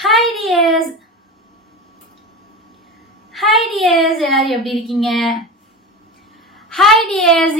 Hi dears. Hi dears. எல்லாரும் எப்படி இருக்கீங்க? Hi dears.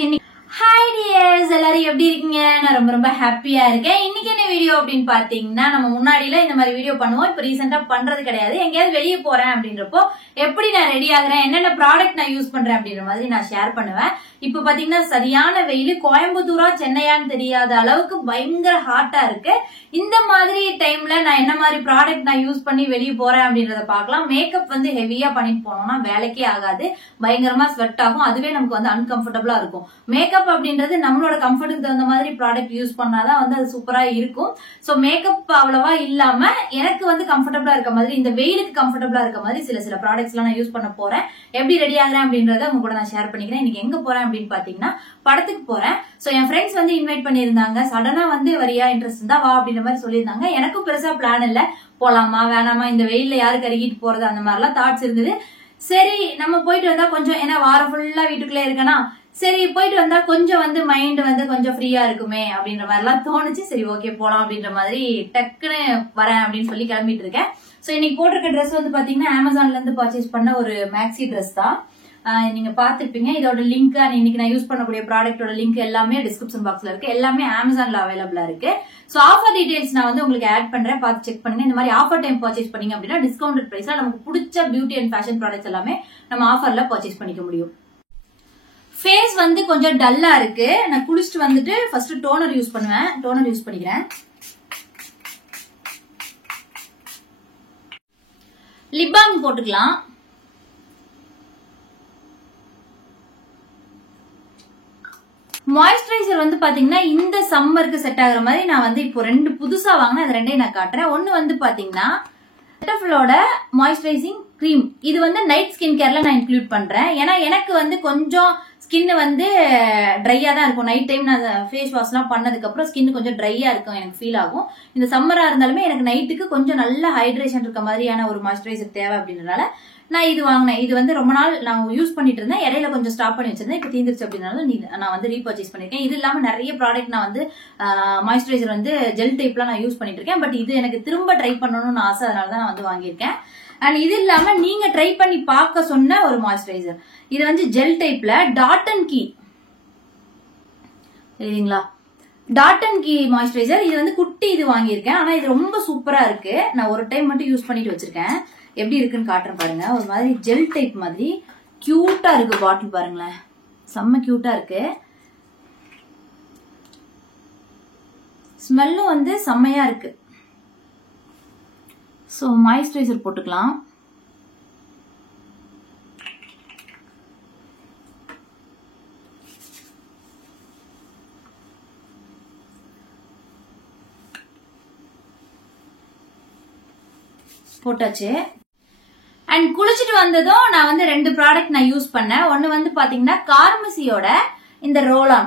Hi dears. எல்லாரும் எப்படி இருக்கீங்க? நான் ரொம்ப ஹாப்பியா இருக்கேன். இன்னைக்கு என்ன வீடியோ அப்படினு பாத்தீங்கன்னா நம்ம முன்னாடில இந்த மாதிரி வீடியோ பண்ணுவோம். இப்போ ரீசன்ட்டா பண்றது கிடையாது. எங்கயாவது வெளிய போறேன் அப்படின்றப்போ எப்படி நான் ரெடி ஆகுறேன், என்னென்ன ப்ராடக்ட் நான் யூஸ் பண்றேன் அப்படின்ற மாதிரி நான் ஷேர் பண்ணுவேன். இப்போ பாத்தீங்கன்னா சரியான வெயில், கோயம்புத்தூரா சென்னையான்னு தெரியாத அளவுக்கு பயங்கர ஹாட்டா இருக்கு. இந்த மாதிரி டைம்ல நான் என்ன மாதிரி ப்ராடக்ட் நான் யூஸ் பண்ணி வெளியே போறேன் அப்படின்றத பாக்கலாம். மேக்கப் வந்து ஹெவியா பண்ணிட்டு போனோம்னா வேலைக்கே ஆகாது, பயங்கரமா ஸ்வெட் ஆகும், அதுவே நமக்கு வந்து அன்கம்ஃபர்டபுளா இருக்கும். மேக்கப் அப்படின்றது நம்மளோட கம்ஃபர்ட்டுக்கு தகுந்த மாதிரி ப்ராடக்ட் யூஸ் பண்ணாதான் வந்து அது சூப்பரா இருக்கும். சோ மேக்கப் அவ்வளவா இல்லாம எனக்கு வந்து கம்ஃபர்டபுளா இருக்க மாதிரி, இந்த வெயிலுக்கு கம்ஃபர்டபுளா இருக்க மாதிரி சில ப்ராடக்ட்ஸ் எல்லாம் நான் யூஸ் பண்ண போறேன். எப்படி ரெடி ஆகுறேன் அப்படின்றத உங்க கூட நான் ஷேர் பண்ணிக்கிறேன். இன்னைக்கு எங்க போறேன் அப்படின்னு பாத்தீங்கன்னா படத்துக்கு போறேன். சோ என் ஃப்ரெண்ட்ஸ் வந்து இன்வைட் பண்ணிருந்தாங்க. சடனா வந்து வரியா இன்ட்ரெஸ்ட் இருந்தா வா அப்படின்ற மாதிரி சொல்லியிருந்தாங்க. எனக்கும் பெருசா பிளான் இல்ல, போலாமா வேணாமா, இந்த வெயில்ல யாரு கருகிட்டு போறது, அந்த மாதிரி எல்லாம் தாட்ஸ் இருந்தது. சரி நம்ம போயிட்டு வந்தா கொஞ்சம், ஏன்னா வாரம் ஃபுல்லா வீட்டுக்குள்ளே இருக்கனா, சரி போயிட்டு வந்தா கொஞ்சம் வந்து மைண்ட் வந்து கொஞ்சம் ஃப்ரீயா இருக்குமே அப்படின்ற மாதிரி எல்லாம் தோணுச்சு. சரி ஓகே போலாம் அப்படின்ற மாதிரி டக்குன்னு வரேன் அப்படின்னு சொல்லி கிளம்பிட்டு இருக்கேன். சோ இன்னைக்கு போட்டிருக்க ட்ரெஸ் வந்து பாத்தீங்கன்னா அமேசான்ல இருந்து பர்ச்சேஸ் பண்ண ஒரு மேக்ஸி ட்ரெஸ் தான். நீங்க பாத்துருப்பீங்க. இதோட லிங்க், இன்னைக்கு நான் யூஸ் பண்ணக்கூடிய ப்ராடக்டோட லிங்க் எல்லாமே டிஸ்கிரிப்ஷன் பாக்ஸ்ல இருக்கு. எல்லாமே அமேசான்ல அவைலபிளா இருக்கு. சோ ஆஃபர் டீடைல்ஸ் நான் வந்து உங்களுக்கு ஆட் பண்றேன், பார்த்து செக் பண்ணுங்க. இந்த மாதிரி ஆஃபர் டைம் பர்ச்சேஸ் பண்ணீங்க அப்படின்னா டிஸ்கவுண்டட் பிரைஸ்ல நமக்கு பிடிச்ச பியூட்டி அண்ட் ஃபேஷன் ப்ராடக்ட்ஸ் எல்லாமே நம்ம ஆஃபர்ல பர்ச்சேஸ் பண்ணிக்க முடியும். ஃபேஸ் வந்து கொஞ்சம் டல்லா இருக்கு. நான் குளிச்சுட்டு வந்துட்டு ஃபர்ஸ்ட் டோனர் யூஸ் பண்ணுவேன். டோனர் யூஸ் பண்ணிக்கிறேன். லிப் பால்ம் போட்டுக்கலாம். மாய்ஸ்சரைசர் வந்து பாத்தீங்கன்னா இந்த சம்மருக்கு செட் ஆகுற மாதிரி நான் வந்து இப்போ ரெண்டு புதுசா வாங்கினேன். அது ரெண்டையும் நான் காட்டுறேன். ஒன்னு வந்து பாத்தீங்கன்னா செட்டஃபிலோட மாய்ஸ்சரைசிங் கிரீம். இது வந்து நைட் ஸ்கின் கேர்ல நான் இன்க்ளூட் பண்றேன். ஏன்னா எனக்கு வந்து கொஞ்சம் ஸ்கின் வந்து ட்ரையா தான் இருக்கும். நைட் டைம் நான் ஃபேஸ் வாஷ் எல்லாம் பண்ணதுக்கு அப்புறம் ஸ்கின் கொஞ்சம் ட்ரையா இருக்கும், எனக்கு ஃபீல் ஆகும். இந்த சம்மரா இருந்தாலுமே எனக்கு நைட்டுக்கு கொஞ்சம் நல்ல ஹைட்ரேஷன் இருக்க மாதிரியான ஒரு மாய்ஸ்சரைசர் தேவை அப்படின்றனால நான் இது வாங்கினேன். இது வந்து ரொம்ப நாள் நான் யூஸ் பண்ணிட்டு இருந்தேன். இடையில கொஞ்சம் ஸ்டாப் பண்ணி வச்சிருந்தேன். இப்போ தீந்துருச்சு அப்படின்னால நான் வந்து ரீபர்ச்சேஸ் பண்ணிருக்கேன். இது இல்லாம நிறைய ப்ராடக்ட் நான் வந்து மாய்ஸ்சரைசர் வந்து ஜெல் டைப்ல நான் யூஸ் பண்ணிட்டு இருக்கேன். பட் இது எனக்கு திரும்ப ட்ரை பண்ணணும்னு ஆசை, அதனால தான் நான் வந்து வாங்கியிருக்கேன். அண்ட் இது இல்லாம நீங்க ட்ரை பண்ணி பார்க்க சொன்ன ஒரு மாய்ஸ்சரைசர், இது வந்து ஜெல் டைப்ல டாட் அண்ட் கீ, சரிங்களா? Dot and key moisturiser. இது வந்து குட்டி இது வாங்கியிருக்கேன். ஆனா இது ரொம்ப சூப்பரா இருக்கு. நான் ஒரு டைம் மட்டும் யூஸ் பண்ணிட்டு வச்சிருக்கேன். எப்படி இருக்குன்னு காட்டுறேன் பாருங்க. ஒரு மாதிரி ஜெல் டைப் மாதிரி கியூட்டா இருக்கு. பாட்டில் பாருங்களேன், செம்ம கியூட்டா இருக்கு. ஸ்மெல்லும் வந்து செம்மையா இருக்கு. சோ மாய்ஸ்சரைசர் போட்டுக்கலாம். போட்டாச்சு. அண்ட் குளிச்சுட்டு வந்ததும் நான் வந்து ரெண்டு ப்ராடக்ட் நான் யூஸ் பண்ணேன். ஒன்னு வந்து பாத்தீங்கன்னா கார்மசியோட இந்த ரோலான்,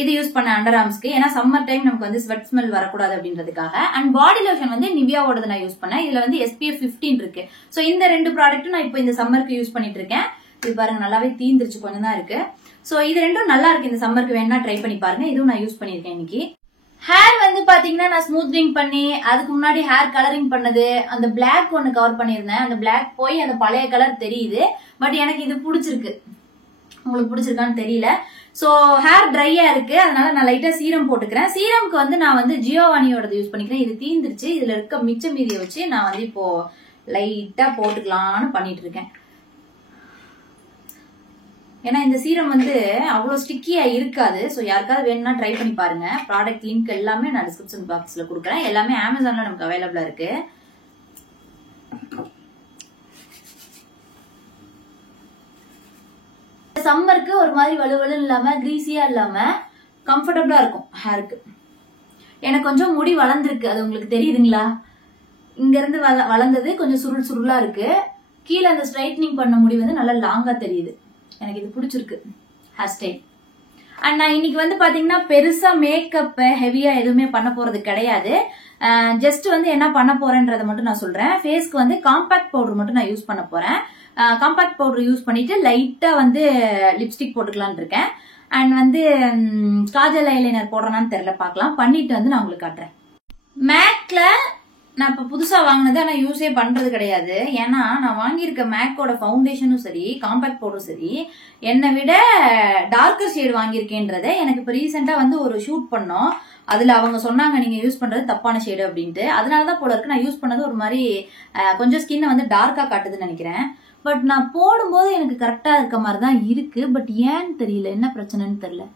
இது யூஸ் பண்ண அண்டர் ஆர்ம்ஸ்க்கு. ஏன்னா சம்மர் டைம் நமக்கு வந்து ஸ்வெட் ஸ்மெல் வரக்கூடாது அப்படின்றதுக்காக. அண்ட் பாடி லோஷன் வந்து நிவியாவோடது நான் யூஸ் பண்ணேன். இதுல வந்து SPF 15 இருக்கு. சோ இந்த ரெண்டு ப்ராடக்ட்டும் நான் இப்போ இந்த சம்மருக்கு யூஸ் பண்ணிட்டு இருக்கேன். இது பாருங்க நல்லாவே தீந்துருச்சு, கொஞ்சம் தான் இருக்கு. சோ இது ரெண்டும் நல்லா இருக்கு. இந்த சம்மருக்கு வேணா ட்ரை பண்ணி பாருங்க. இதுவும் நான் யூஸ் பண்ணிருக்கேன் இன்னைக்கு. ஹேர் வந்து பாத்தீங்கன்னா நான் ஸ்மூத்னிங் பண்ணி, அதுக்கு முன்னாடி ஹேர் கலரிங் பண்ணது, அந்த பிளாக் ஒன்னு கவர் பண்ணிருந்தேன். அந்த பிளாக் போய் அந்த பழைய கலர் தெரியுது. பட் எனக்கு இது பிடிச்சிருக்கு. உங்களுக்கு பிடிச்சிருக்கான்னு தெரியல. சோ ஹேர் ட்ரையா இருக்கு, அதனால நான் லைட்டா சீரம் போட்டுக்கிறேன். சீரம்க்கு வந்து நான் வந்து ஜியோவானியோட யூஸ் பண்ணிக்கிறேன். இது தீந்துருச்சு. இதுல இருக்க மிச்ச மீதியை வச்சு நான் வந்து இப்போ லைட்டா போட்டுக்கலாம்னு பண்ணிட்டு இருக்கேன். ஏன்னா இந்த சீரம் வந்து அவ்வளவு ஸ்டிக்கியா இருக்காது. சோ யாருக்காவது வேணும்னா ட்ரை பண்ணி பாருங்க. ப்ராடக்ட் லிங்க் எல்லாமே நான் டிஸ்கிரிப்ஷன் பாக்ஸ்ல கொடுக்குறேன். எல்லாமே அமேசான்ல நமக்கு அவைலபிளா இருக்கு. சம்மருக்கு ஒரு மாதிரி வலுவலு இல்லாம கிரீஸியா இல்லாம கம்ஃபர்டபுளா இருக்கும் ஹேருக்கு. எனக்கு கொஞ்சம் முடி வளர்ந்துருக்கு, அது உங்களுக்கு தெரியுதுங்களா? இங்க இருந்து வளர்ந்தது கொஞ்சம் சுருள் சுருளா இருக்கு. கீழே அந்த ஸ்ட்ரைட்னிங் பண்ண முடி வந்து நல்லா லாங்கா தெரியுது. எனக்கு இது பிடிச்சிருக்கு ஹேர் ஸ்டைல். அண்ட் நான் இன்னைக்கு வந்து பாத்தீங்கன்னா பெருசா மேக்கப் ஹெவியா எதுவுமே பண்ண போறது கிடையாது. ஜஸ்ட் வந்து என்ன பண்ண போறேன்றதை மட்டும் நான் சொல்றேன். ஃபேஸ்க்கு வந்து காம்பாக்ட் பவுடர் மட்டும் நான் யூஸ் பண்ண போறேன். காம்பாக்ட் பவுடர் யூஸ் பண்ணிட்டு லைட்டா வந்து லிப்ஸ்டிக் போட்டுக்கலான்னு இருக்கேன். அண்ட் வந்து காஜல் ஐலைனர் போடுறேன்னு தெரியல, பார்க்கலாம். பண்ணிட்டு வந்து நான் உங்களுக்கு காட்டுறேன். மேக்ல நான் இப்ப புதுசா வாங்கினது ஆனா யூஸே பண்றது கிடையாது. ஏன்னா நான் வாங்கியிருக்க மேக்கோட ஃபவுண்டேஷனும் சரி காம்பாக்ட் பவுடரும் சரி என்னை விட டார்க்கர் ஷேட் வாங்கியிருக்கேன்றத எனக்கு இப்ப ரீசெண்டா வந்து ஒரு ஷூட் பண்ணோம். அதுல அவங்க சொன்னாங்க நீங்க யூஸ் பண்றது தப்பான ஷேடு அப்படின்ட்டு. அதனாலதான் போல இருக்கு நான் யூஸ் பண்ணது ஒரு மாதிரி கொஞ்சம் ஸ்கின்னை வந்து டார்க்கா காட்டுதுன்னு நினைக்கிறேன். பட் நான் போடும்போது எனக்கு கரெக்டா இருக்க மாதிரிதான் இருக்கு. பட் ஏன்னு தெரியல, என்ன பிரச்சனைன்னு தெரியல.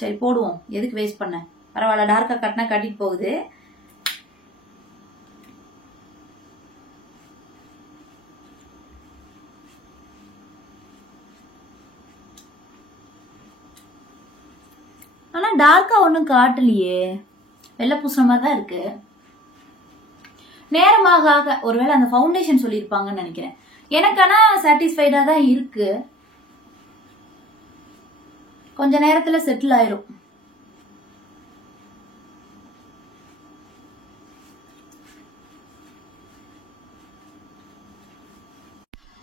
சரி போடுவோம், எதுக்கு வேஸ்ட் பண்ண, பரவாயில்ல, டார்க்கா காட்டினா காட்டிட்டு போகுது. ஆனா டார்க்கா ஒன்னும் காட்டலையே, வெள்ளை பூசுற மாதிரி தான் இருக்கு. நேரமாக ஒருவேளை அந்த ஃபவுண்டேஷன் சொல்லியிருப்பாங்கன்னு நினைக்கிறேன். எனக்கு ஆனா சாட்டிஸ்ஃபைடா தான் இருக்கு. கொஞ்ச நேரத்துல செட்டில் ஆயிரும்.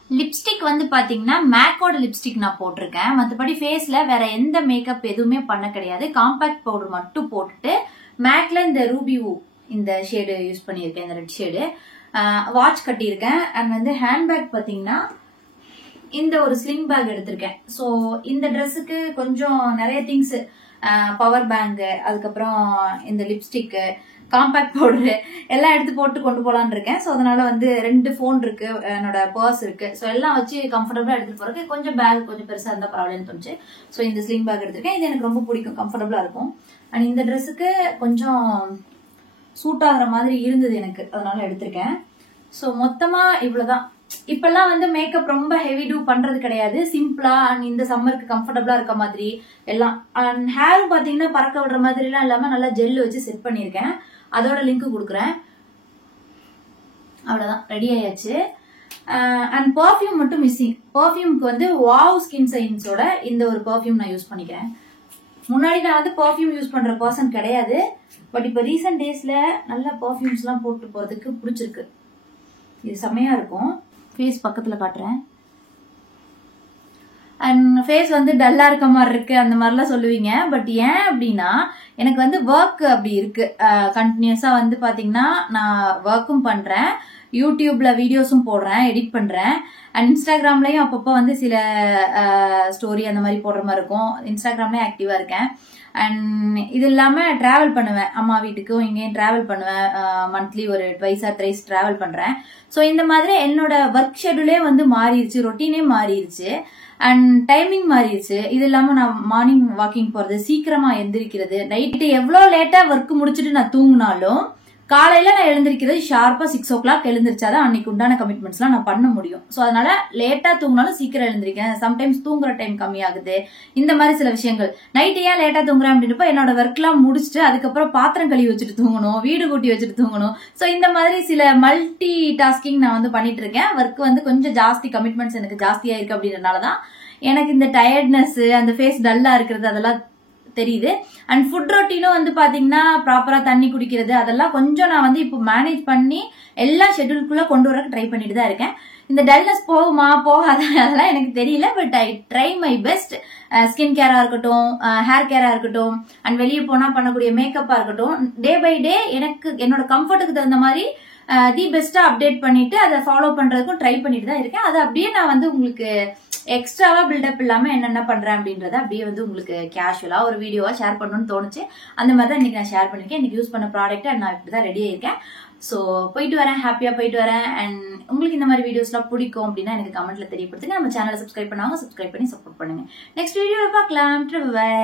லிப்ஸ்டிக் வந்து பாத்தீங்கன்னா மேக்கோட லிப்ஸ்டிக் நான் போட்டிருக்கேன். மற்றபடி ஃபேஸ்ல வேற எந்த மேக்கப் எதுவுமே பண்ண கிடையாது. காம்பாக்ட் பவுடர் மட்டும் போட்டுட்டு மேக்ல இந்த ரூபி ஊ இந்த ஷேடு யூஸ் பண்ணியிருக்கேன், இந்த ரெட் ஷேடு. வாட்ச் கட்டியிருக்கேன். அண்ட் வந்து ஹேண்ட்பேக் பாத்தீங்கன்னா இந்த ஒரு ஸ்லிங் பேக் எடுத்திருக்கேன். ஸோ இந்த ட்ரெஸ்ஸுக்கு கொஞ்சம் நிறைய திங்ஸ், பவர் பேங்க், அதுக்கப்புறம் இந்த லிப்ஸ்டிக்கு, காம்பாக்ட் பவுடரு எல்லாம் எடுத்து போட்டு கொண்டு போலான்னு இருக்கேன். ஸோ அதனால வந்து 2 ஃபோன் இருக்கு, என்னோட பர்ஸ் இருக்கு. ஸோ எல்லாம் வச்சு கம்ஃபர்டபுளா எடுத்துட்டு போறதுக்கு கொஞ்சம் பேக் கொஞ்சம் பெருசா இருந்தா பரவாயில்லன்னு தோணுச்சு. ஸோ இந்த ஸ்லிங் பேக் எடுத்திருக்கேன். இது எனக்கு ரொம்ப பிடிக்கும், கம்ஃபர்டபுளா இருக்கும். அண்ட் இந்த ட்ரெஸ்ஸுக்கு கொஞ்சம் சூட் ஆகுற மாதிரி இருந்தது எனக்கு, அதனால எடுத்திருக்கேன். ஸோ மொத்தமா இவ்வளவுதான். இப்பெல்லாம் வந்து மேக்கப் ரொம்ப ஹெவி டூ பண்றது கிடையாது, சிம்பிளா அண்ட் இந்த சம்மருக்கு கம்ஃபர்டபுளா இருக்க மாதிரி எல்லாம். அண்ட் ஹேரும் பாத்தீங்கன்னா பறக்க விடுற மாதிரி எல்லாம் இல்லாம நல்லா ஜெல் வச்சு செட் பண்ணிருக்கேன். அதோட லிங்க் கொடுக்குறேன். அவ்வளவுதான், ரெடி ஆயாச்சு. அண்ட் பர்ஃபியூம் மட்டும் மிஸ்ஸிங். பர்ஃபியூம்க்கு வந்து வாவ் ஸ்கின் சயின்ஸோட இந்த ஒரு பர்ஃபியூம் நான் யூஸ் பண்ணிக்கிறேன். முன்னாடி நான் வந்து பர்ஃபியூம் யூஸ் பண்ற பர்சன் கிடையாது. பட் இப்ப ரீசெண்ட் டேஸ்ல நல்ல பர்ஃபியூம்ஸ் எல்லாம் போட்டு போறதுக்கு பிடிச்சிருக்கு. இது செம்மையா இருக்கும். ஃபேஸ் பக்கத்துல காட்டுறேன். அண்ட் ஃபேஸ் வந்து டல்லா இருக்க மாதிரி இருக்கு அந்த மாதிரிலாம் சொல்லுவீங்க. பட் ஏன் அப்படின்னா எனக்கு வந்து ஒர்க் அப்படி இருக்கு. கண்டினியூஸா வந்து பாத்தீங்கன்னா நான் ஒர்க்கும் பண்றேன், யூடியூப்ல வீடியோஸும் போடுறேன், எடிட் பண்றேன். அண்ட் இன்ஸ்டாகிராம்லயும் அப்பப்போ வந்து சில ஸ்டோரி அந்த மாதிரி போடுற மாதிரி இருக்கும். இன்ஸ்டாகிராம்லயும் ஆக்டிவா இருக்கேன். அண்ட் இது இல்லாம டிராவல் பண்ணுவேன், அம்மா வீட்டுக்கும் இங்கேயும் டிராவல் பண்ணுவேன். மந்த்லி ஒரு 2 or 3 டிராவல் பண்றேன். ஸோ இந்த மாதிரி என்னோட ஒர்க் ஷெடியூலே வந்து மாறிடுச்சு, ரொட்டீனே மாறிடுச்சு, அண்ட் டைமிங் மாறிடுச்சு. இது இல்லாம நான் மார்னிங் வாக்கிங் போறது, சீக்கிரமா எந்திரிக்கிறது, நைட்டு எவ்வளவு லேட்டா ஒர்க் முடிச்சுட்டு நான் தூங்கினாலும் காலையில நான் எழுந்திருக்கிறது ஷார்ப்பா 6 o'clock எழுந்திரிச்சாதான் அன்னைக்கு உண்டான கமிட்மெண்ட்ஸ் எல்லாம் நான் பண்ண முடியும். சோ அதனால லேட்டா தூங்கினாலும் சீக்கிரம் எழுந்திருக்கேன். சம்டைம்ஸ் தூங்குற டைம் கம்மியாகுது. இந்த மாதிரி சில விஷயங்கள். நைட்டு ஏன் லேட்டா தூங்குறேன் அப்படின்றப்ப என்னோட ஒர்க் எல்லாம் முடிச்சுட்டு அதுக்கப்புறம் பாத்திரம் கழுவி வச்சுட்டு தூங்கணும், வீடு கூட்டி வச்சுட்டு தூங்கணும். சோ இந்த மாதிரி சில மல்டி டாஸ்கிங் நான் வந்து பண்ணிட்டு இருக்கேன். ஒர்க் வந்து கொஞ்சம் ஜாஸ்தி, கமிட்மெண்ட்ஸ் எனக்கு ஜாஸ்தியா இருக்கு அப்படின்றதுனாலதான் எனக்கு இந்த டயர்ட்னஸ், அந்த ஃபேஸ் டல்லா இருக்கிறது அதெல்லாம் தெரியுது. அண்ட் ஃபுட் ரொட்டீனும் வந்து பாத்தீங்கன்னா ப்ராப்பரா தண்ணி குடிக்கிறது அதெல்லாம் கொஞ்சம் நான் வந்து இப்போ மேனேஜ் பண்ணி எல்லா ஷெட்யூலுக்குள்ள கொண்டு வர ட்ரை பண்ணிட்டு தான் இருக்கேன். இந்த டல்னஸ் போகுமா போகாத அதெல்லாம் எனக்கு தெரியல. But I try my best. Skin கேரா இருக்கட்டும், ஹேர் கேரா இருக்கட்டும், அண்ட் வெளியே போனா பண்ணக்கூடிய மேக்கப்பா இருக்கட்டும், டே பை டே எனக்கு என்னோட கம்ஃபர்ட்டுக்கு தகுந்த மாதிரி தி பெஸ்டா அப்டேட் பண்ணிட்டு அதை ஃபாலோ பண்றதுக்கும் ட்ரை பண்ணிட்டு தான் இருக்கேன். அது அப்படியே நான் வந்து உங்களுக்கு எக்ஸ்ட்ராவா பில்டப் இல்லாம என்னென்ன பண்றேன் அப்படின்றத அப்படியே வந்து உங்களுக்கு கேஷுவலா ஒரு வீடியோவா ஷேர் பண்ணணும்னு தோணுச்சு. அந்த மாதிரி தான் இன்னைக்கு நான் ஷேர் பண்ணிருக்கேன். இன்னைக்கு யூஸ் பண்ண ப்ராடக்ட் நான் இப்படிதான் ரெடி ஆயிருக்கேன். சோ போயிட்டு வரேன், ஹாப்பியா போயிட்டு வரேன். அண்ட் உங்களுக்கு இந்த மாதிரி வீடியோஸ் எல்லாம் பிடிக்கும் அப்படின்னா எனக்கு கமெண்ட்ல தெரியப்படுத்துங்க. நம்ம சேனலை சப்ஸ்கிரைப் பண்ணாங்க, சப்ஸ்கிரைப் பண்ணி சப்போர்ட் பண்ணுங்க. நெக்ஸ்ட் வீடியோல பார்க்கலாம். பை.